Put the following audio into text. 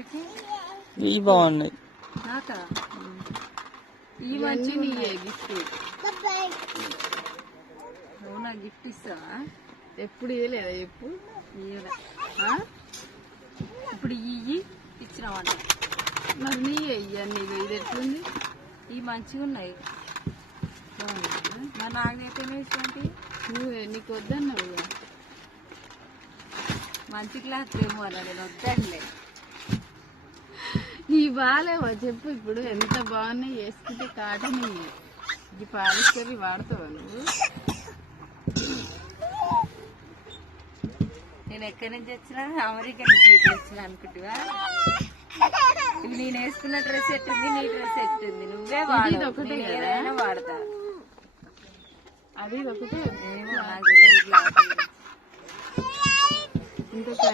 ఎవరికి ఇవి బాగున్నాయి నాకా ఈ మంచి నీయే గిఫ్ట్ నువ్వు నాకు గిఫ్ట్ ఇస్తావా ఎప్పుడు ఇవ్వలేదా ఎప్పుడు ఇయ్యలే ఇప్పుడు ఇయ్యి ఇచ్చినావంట మరి నీయే ఇవన్నీ ఇది ఎట్లుంది ఈ మంచిగా ఉన్నాయి మరి నాకైతే ఇటువంటి నువ్వే నీకు వద్దన్నావు ఇక. మంచి క్లాత్ ఏమో అలా నేను వద్దండి ఈ బాగాలేవా చెప్పు ఇప్పుడు ఎంత బాగున్నాయి వేసుకుంటే కాటన్ ఈ పాలిస్టర్ వాడతావా నువ్వు నేను ఎక్కడి నుంచి వచ్చినా అమెరికా నుంచి వచ్చినా అనుకుంటువా ఇది నేను వేసుకున్న డ్రెస్ ఎట్టుంది నీ డ్రెస్ ఎట్టుంది నువ్వే వాడు ఒకటే నేను ఏదైనా వాడతా అది ఒకటే ఏమో నాకు తెలియదు. ఇంకొక